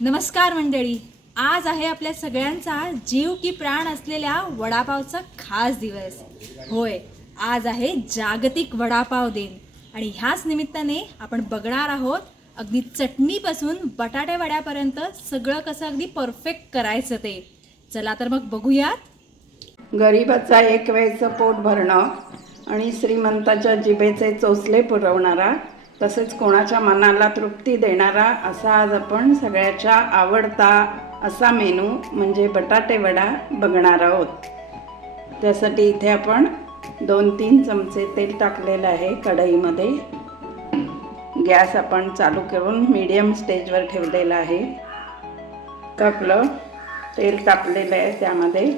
नमस्कार मंडळी. आज आहे आपल्या सगळ्यांचा जीव की प्राण असलेल्या वडापावचा खास दिवस. होय आज आहे जागतिक वडापाव दिन. आणि ह्याच निमित्ताने आपण बघणार आहोत अगदी चटणीपासून बटाटे वड्यापर्यंत सगळं कसं अगदी परफेक्ट करायचं ते. चला तर मग बघूयात. गरीबाचा एक वेळचं पोट भरणं आणि श्रीमंताच्या जिभेचे चोचले पुरवणारा तसेच कोणाच्या मनाला तृप्ती देणारा असा आज आपण सगळ्याच्या आवडता असा मेनू म्हणजे बटाटेवडा बघणार आहोत. त्यासाठी इथे आपण दोन तीन चमचे तेल टाकलेलं आहे कढईमध्ये. गॅस आपण चालू करून मीडियम स्टेजवर ठेवलेला आहे. टाकलं तेल तापलेलं आहे त्यामध्ये.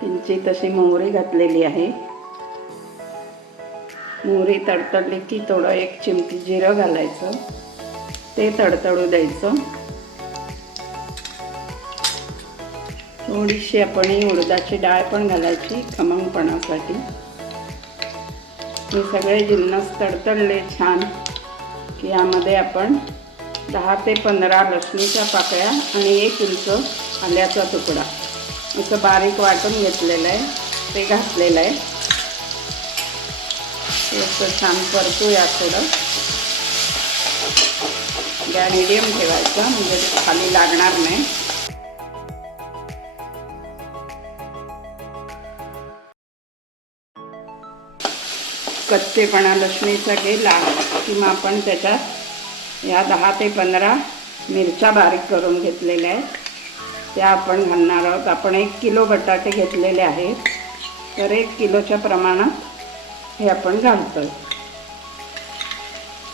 किंचित अशी मोहरी घातलेली आहे. मोहरी तडतडली की थोडं एक चिमटी जिरं घालायचं. ते तडतडू द्यायचं. थोडीशी आपण ही उडदाची डाळ पण घालायची खमंगपणासाठी. हे सगळे जिन्नस तडतडले छान की यामध्ये आपण दहा ते पंधरा लसणीच्या पाकळ्या आणि एक इंच आल्याचा तुकडा. असं बारीक वाटून घेतलेलं आहे ते घातलेलं आहे. ते असं छान परतूया थोडं. म्हणजे गॅस मिडियम ठेवायचा म्हणजे खाली लागणार नाही. कच्चेपणा लसणीचा गेला किंवा आपण त्याच्यात या दहा ते पंधरा मिरच्या बारीक करून घेतलेल्या आहेत. त्या आपण घालणार आहोत. आपण एक किलो बटाटे घेतलेले आहेत. तर एक किलोच्या प्रमाणात हे आपण घालतो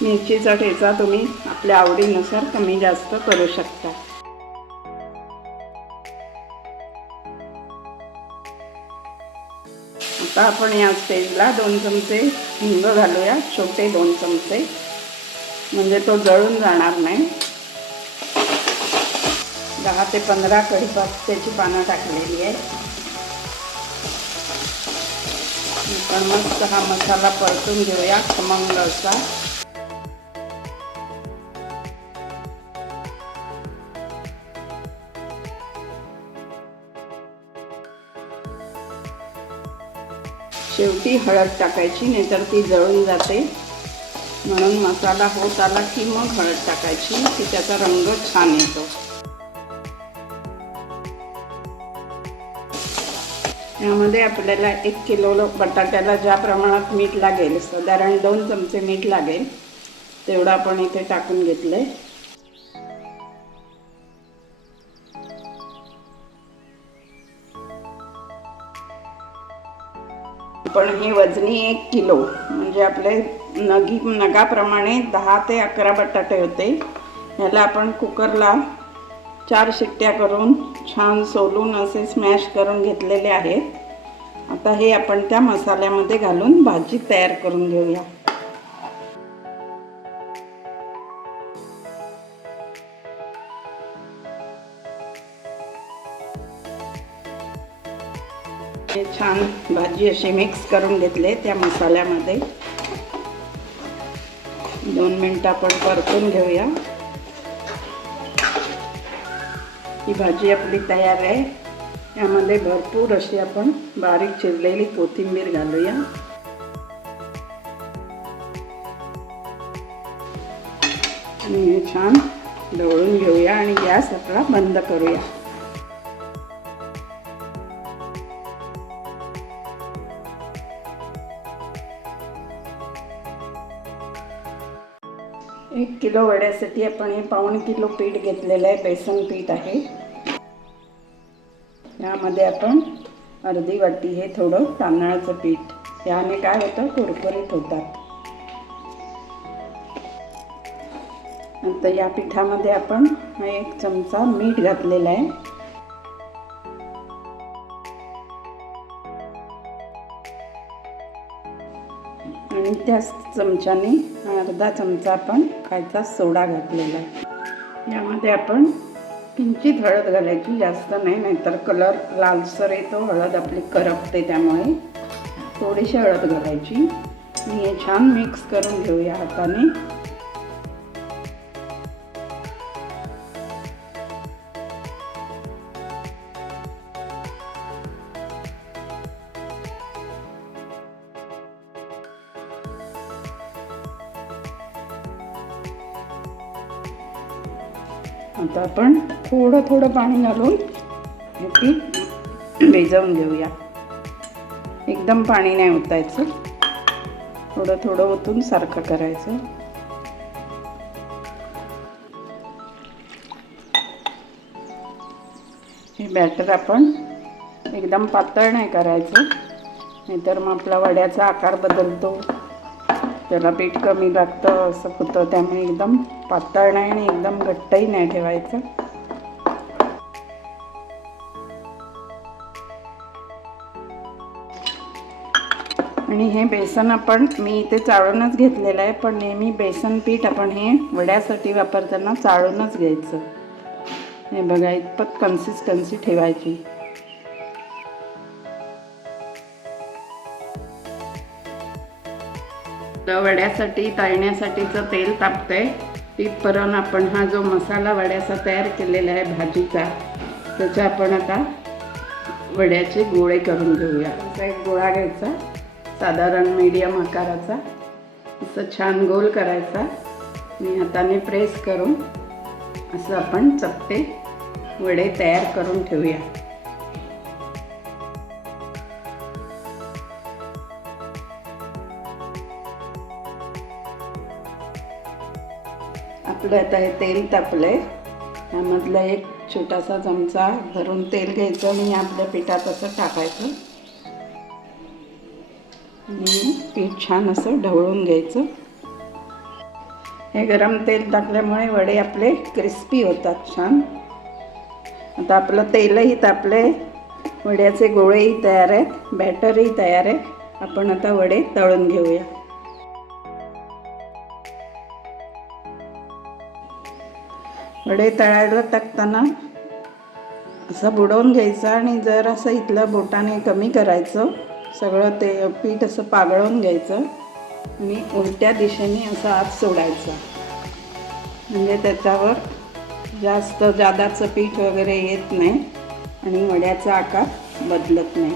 मिरचीचा ठेचा तुम्ही आपल्या आवडीनुसार कमी जास्त करू शकता. आता आपण या स्टेजला दोन चमचे हिंग घालूया छोटे दोन चमचे. म्हणजे तो जळून जाणार नाही. दहा ते पंधरा कढीपत्त्याची पानं टाकलेली आहे. तर मस्त हा मसाला परतून घेऊया खमंग असा शेवटी हळद टाकायची नाहीतर ती जळून जाते. म्हणून मसाला होत आला की मग हळद टाकायची की त्याचा रंग छान येतो. यामध्ये आपल्याला एक किलो बटाट्याला ज्या प्रमाणात मीठ लागेल साधारण दोन चमचे मीठ लागेल तेवढं आपण इथे टाकून घेतलं आहे पण ही वजनी एक किलो म्हणजे आपले नगी नगाप्रमाणे दहा ते अकरा बटाटे होते. ह्याला आपण कुकरला चार शिट्ट्या करून छान सोलून असे स्मॅश करून घेतलेले आहेत. आता हे आपण त्या मसाल्यामध्ये घालून भाजी तयार करून घेऊया. हे छान भाजी अशी मिक्स करून घेतले त्या मसाल्यामध्ये. दोन मिनटं आपण परतून घेऊया. ही भाजी आपली तयार आहे. यामध्ये भरपूर अशी आपण बारीक चिरलेली कोथिंबीर घालूया. आणि हे छान ढवळून घेऊया आणि गॅस आपला बंद करूया. एक किलो वड्यासाठी आपण हे पाऊण किलो पीठ घेतलेलं आहे. बेसन पीठ आहे. यामध्ये आपण अर्धी वाटी हे थोडं तांदळाचं पीठ याने काय होतं? कुरकुरीत होतात. नंतर या पिठामध्ये आपण एक चमचा मीठ घातलेला आहे. आणि त्याच चमच्याने अर्धा चमचा आपण खायचा सोडा घातलेला आहे. यामध्ये आपण किंचित हळद घालायची जास्त नाही नाहीतर कलर लालसर येतो हळद आपली करपते त्यामुळे. थोडीशी हळद घालायची. आणि हे छान मिक्स करून घेऊया हाताने. आता आपण थोडं थोडं पाणी घालून हे भिजवून घेऊया. एकदम पाणी नाही ओतायचं. थोडं थोडं ओतून सारखं करायचं. हे बॅटर आपण एकदम पातळ नाही करायचं. नाहीतर मग आपला वड्याचा आकार बदलतो. त्याला पीठ कमी लागतं असं होतं. त्यामुळे एकदम पातळ नाही आणि एकदम घट्टही नाही ठेवायचं. आणि हे बेसन आपण मी इथे चाळूनच घेतलेलं आहे पण नेहमी बेसन पीठ आपण हे वड्यासाठी वापरताना चाळूनच घ्यायचं. हे बघा इतपत कन्सिस्टन्सी ठेवायची. तर वड्यासाठी तळण्यासाठीचं तेल तापतंय. तिथपर्यंत आपण हा जो मसाला वड्याचा तयार केलेला आहे भाजीचा त्याचा आपण आता वड्याचे गोळे करून घेऊया. असा एक गोळा घ्यायचा साधारण मीडियम आकाराचा. असं छान गोल करायचा. आणि हाताने प्रेस करून असं आपण चपटे वडे तयार करून ठेवूया. आपलं आता हे तेल तापले त्यामधला एक छोटासा चमचा भरून तेल घ्यायचं आणि आपल्या पिठात असं टाकायचं. आणि पीठ छान असं ढवळून घ्यायचं. हे गरम तेल टाकल्यामुळे वडे आपले क्रिस्पी होतात छान. आता आपलं तेलही तापले वड्याचे गोळेही तयार आहेत. बॅटरही तयार आहे आपण आता वडे तळून घेऊया. वडे तळायला टाकताना असं बुडवून घ्यायचं आणि जर असं इथलं बोटाने कमी करायचं सगळं ते पीठ असं पागळून घ्यायचं आणि उलट्या दिशेने असं आत सोडायचं. म्हणजे त्याच्यावर जास्त जादाचं पीठ वगैरे येत नाही आणि वड्याचा आकार बदलत नाही.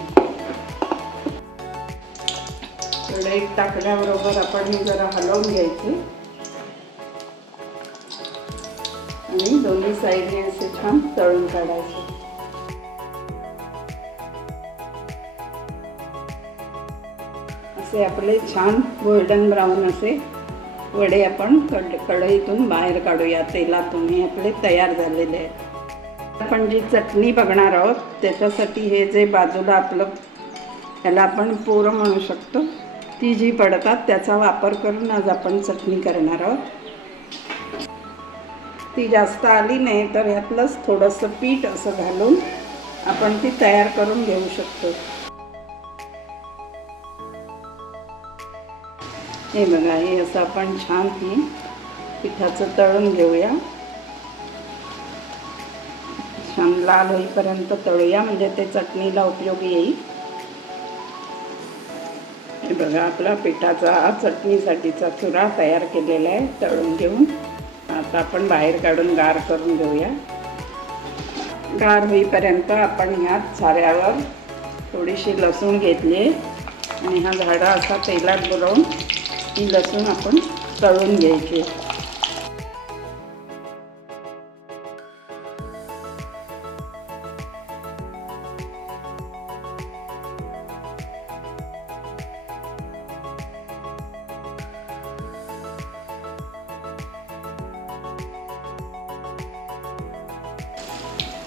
एक टाकल्याबरोबर आपण हे जरा हलवून घ्यायचे. आणि दोन्ही साईडने असे छान तळून काढायचे. असे आपले छान गोल्डन ब्राऊन असे वडे आपण कड कढईतून बाहेर काढूया. तेलातून हे आपले तयार झालेले आहेत. आपण जी चटणी बघणार आहोत त्याच्यासाठी हे जे बाजूला आपलं त्याला आपण पोरं म्हणू शकतो ती जी पडतात त्याचा वापर करून आज आपण चटणी करणार आहोत. ती जास्त आली नाही तर यातलंच थोडंसं पीठ असं घालून आपण ती तयार करून घेऊ शकतो. हे बघा हे असं आपण छान ती पिठाचं तळून घेऊया. छान लाल होईपर्यंत तळूया म्हणजे ते चटणीला उपयोगी येईल. हे बघा आपला पिठाचा चटणीसाठीचा चुरा तयार केलेला आहे तळून घेऊन. आता आपण बाहेर काढून गार करून घेऊया. गार होईपर्यंत आपण ह्यात साऱ्यावर थोडीशी लसूण घेतली. आणि हा झाडा असा तेलात बुडवून ही लसूण आपण तळून घ्यायची.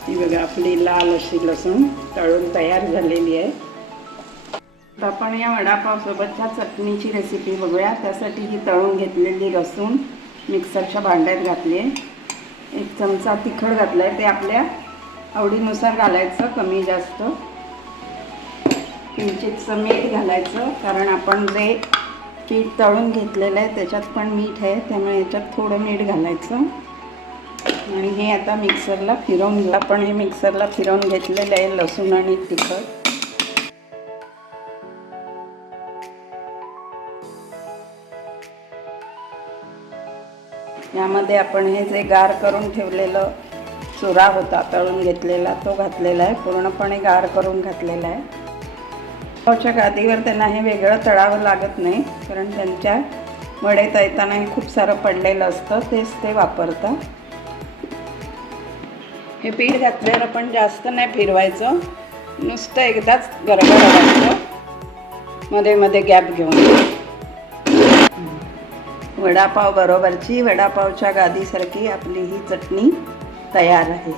ती बघा आपली लाल अशी लसूण तळून तयार झालेली आहे. आता आपण या वडापावसोबतच्या चटणीची रेसिपी बघूया. त्यासाठी ही तळून घेतलेली लसूण मिक्सरच्या भांड्यात घातली आहे एक चमचा तिखट घातला आहे ते आपल्या आवडीनुसार घालायचं कमी जास्त. किंचितचं मीठ घालायचं कारण आपण जे पीठ तळून घेतलेलं आहे त्याच्यात पण मीठ आहे त्यामुळे याच्यात थोडं मीठ घालायचं. आणि हे आता मिक्सरला फिरवून घेऊ. आपण हे मिक्सरला फिरवून घेतलेलं आहे लसूण आणि तिखट. यामध्ये आपण हे जे गार करून ठेवलेलं चुरा होता तळून घेतलेला तो घातलेला आहे. पूर्णपणे गार करून घातलेला आहे. पावच्या गादीवर त्यांना हे वेगळं तळावं लागत नाही कारण त्यांच्या वडे तळताना हे खूप सारं पडलेलं असतं. तेच ते वापरतात. हे पीठ घातल्यावर आपण जास्त नाही फिरवायचं. नुसतं एकदाच गरगरायचं मध्ये मध्ये गॅप घेऊन. वडापाव बरोबरची वडापावच्या गादीसारखी आपली ही चटणी तयार आहे.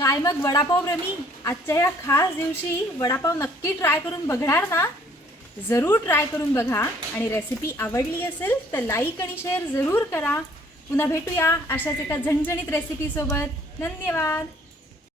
काय मग वडापाव प्रेमी आजच्या या खास दिवशी वडापाव नक्की ट्राय करून बघणार ना? जरूर ट्राय करून बघा. आणि रेसिपी आवडली असेल तर लाईक आणि शेअर जरूर करा. पुन्हा भेटूया अशाच एका झणझणीत रेसिपीसोबत धन्यवाद.